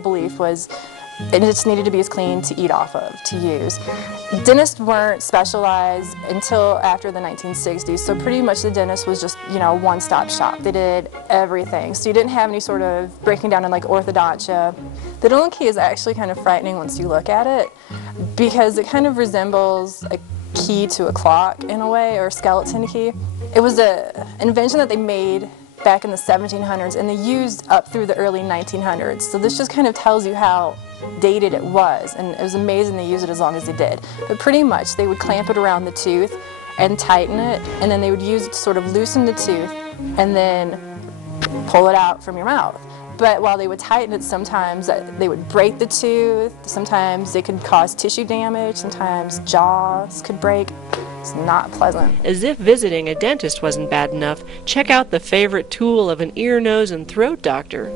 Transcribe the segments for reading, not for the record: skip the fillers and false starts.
Belief was it just needed to be as clean to eat off of, to use. Dentists weren't specialized until after the 1960s, so pretty much the dentist was just, you know, one-stop shop. They did everything, so you didn't have any sort of breaking down in like orthodontia. The dental key is actually kind of frightening once you look at it, because it kind of resembles a key to a clock in a way, or a skeleton key. It was an invention that they made back in the 1700s, and they used up through the early 1900s. So this just kind of tells you how dated it was, and it was amazing they used it as long as they did. But pretty much they would clamp it around the tooth and tighten it, and then they would use it to sort of loosen the tooth and then pull it out from your mouth. But while they would tighten it, sometimes they would break the tooth, sometimes they could cause tissue damage, sometimes jaws could break. It's not pleasant. As if visiting a dentist wasn't bad enough, check out the favorite tool of an ear, nose, and throat doctor.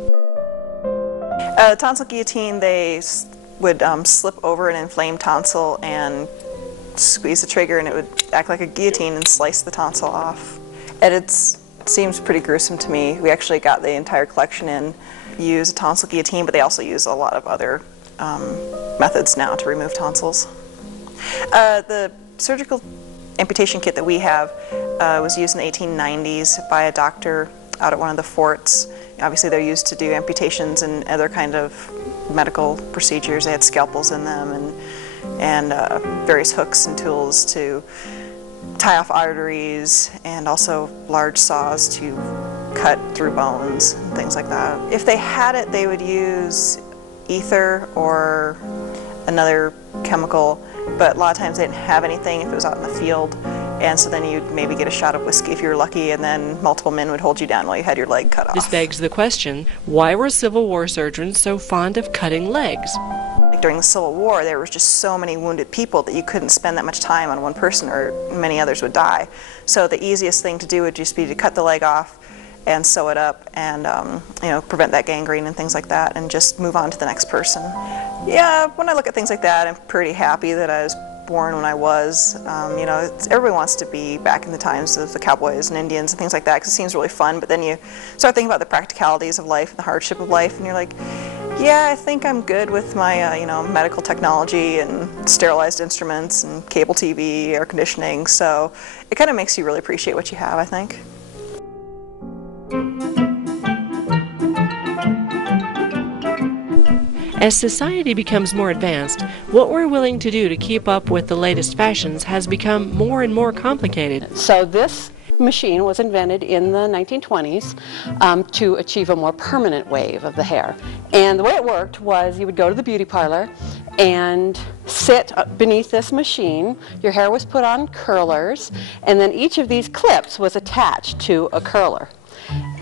The tonsil guillotine, they would slip over an inflamed tonsil and squeeze the trigger, and it would act like a guillotine and slice the tonsil off. And it seems pretty gruesome to me. We actually got the entire collection in, use a tonsil guillotine, but they also use a lot of other methods now to remove tonsils. The surgical amputation kit that we have was used in the 1890s by a doctor out at one of the forts. Obviously they're used to do amputations and other kind of medical procedures. They had scalpels in them and various hooks and tools to tie off arteries, and also large saws to cut through bones and things like that. If they had it, they would use ether or another chemical, but a lot of times they didn't have anything if it was out in the field, and so then you'd maybe get a shot of whiskey if you were lucky, and then multiple men would hold you down while you had your leg cut off. This begs the question, why were Civil War surgeons so fond of cutting legs? Like during the Civil War, there was just so many wounded people that you couldn't spend that much time on one person, or many others would die. So the easiest thing to do would just be to cut the leg off and sew it up, and you know, prevent that gangrene and things like that, and just move on to the next person. Yeah, when I look at things like that, I'm pretty happy that I was born when I was. You know, everybody wants to be back in the times of the cowboys and Indians and things like that, because it seems really fun, but then you start thinking about the practicalities of life and the hardship of life, and you're like, yeah, I think I'm good with my you know, medical technology and sterilized instruments and cable TV, air conditioning, so it kind of makes you really appreciate what you have, I think. As society becomes more advanced, what we're willing to do to keep up with the latest fashions has become more and more complicated. So this machine was invented in the 1920s to achieve a more permanent wave of the hair. And the way it worked was you would go to the beauty parlor and sit beneath this machine. Your hair was put on curlers, and then each of these clips was attached to a curler.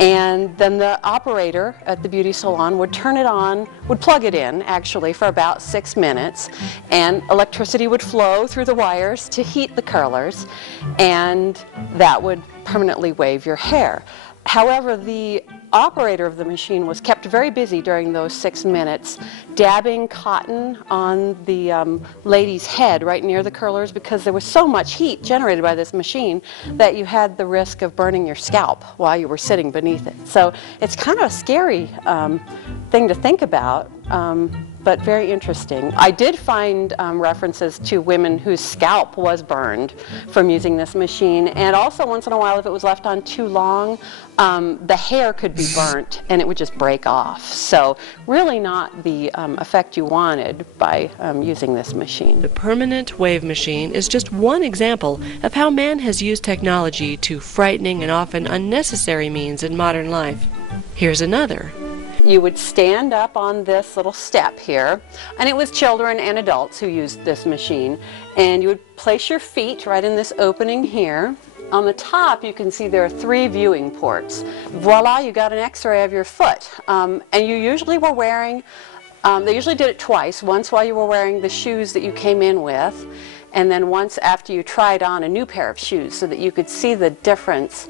And then the operator at the beauty salon would turn it on, would plug it in actually for about 6 minutes, and electricity would flow through the wires to heat the curlers, and that would permanently wave your hair. However, the operator of the machine was kept very busy during those 6 minutes dabbing cotton on the lady's head right near the curlers, because there was so much heat generated by this machine that you had the risk of burning your scalp while you were sitting beneath it. So it's kind of a scary thing to think about, but very interesting. I did find references to women whose scalp was burned from using this machine, and also once in a while, if it was left on too long, the hair could be burnt and it would just break off. So really not the effect you wanted by using this machine. The permanent wave machine is just one example of how man has used technology to frightening and often unnecessary means in modern life. Here's another. You would stand up on this little step here, and it was children and adults who used this machine, and you would place your feet right in this opening here. On the top you can see there are 3 viewing ports. Voila, you got an x-ray of your foot, and you usually were wearing, they usually did it twice, once while you were wearing the shoes that you came in with, and then once after you tried on a new pair of shoes so that you could see the difference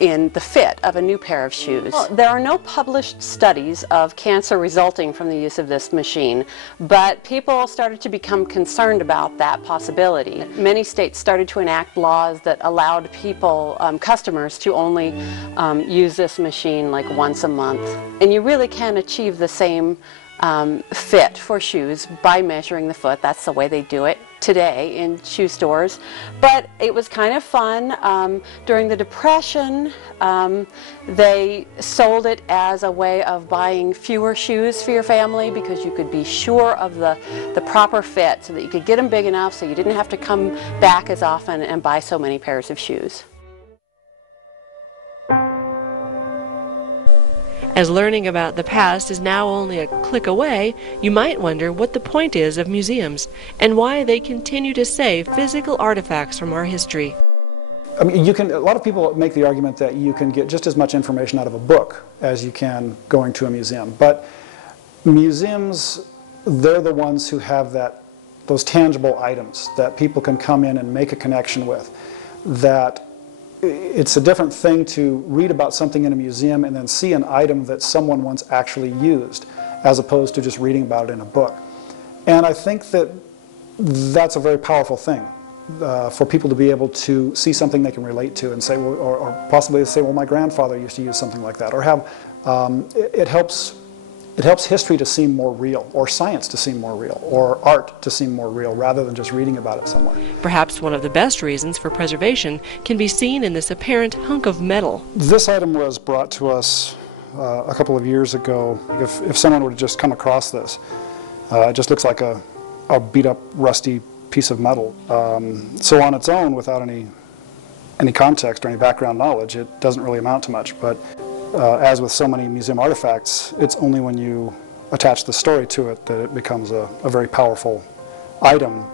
in the fit of a new pair of shoes. Well, there are no published studies of cancer resulting from the use of this machine, but people started to become concerned about that possibility. Many states started to enact laws that allowed people, customers, to only use this machine like once a month. And you really can achieve the same fit for shoes by measuring the foot. That's the way they do it today in shoe stores. But it was kind of fun. During the Depression, they sold it as a way of buying fewer shoes for your family because you could be sure of the proper fit so that you could get them big enough so you didn't have to come back as often and buy so many pairs of shoes. As learning about the past is now only a click away, you might wonder what the point is of museums and why they continue to save physical artifacts from our history. I mean, a lot of people make the argument that you can get just as much information out of a book as you can going to a museum. But museums, they're the ones who have those tangible items that people can come in and make a connection with. That it's a different thing to read about something in a museum and then see an item that someone once actually used, as opposed to just reading about it in a book. And I think that that's a very powerful thing for people to be able to see something they can relate to and say, well, or possibly say, well, my grandfather used to use something like that, or have it helps history to seem more real, or science to seem more real, or art to seem more real, rather than just reading about it somewhere. Perhaps one of the best reasons for preservation can be seen in this apparent hunk of metal. This item was brought to us a couple of years ago. If someone were to just come across this, it just looks like a beat-up, rusty piece of metal. So on its own, without any context or any background knowledge, it doesn't really amount to much. But as with so many museum artifacts, it's only when you attach the story to it that it becomes a very powerful item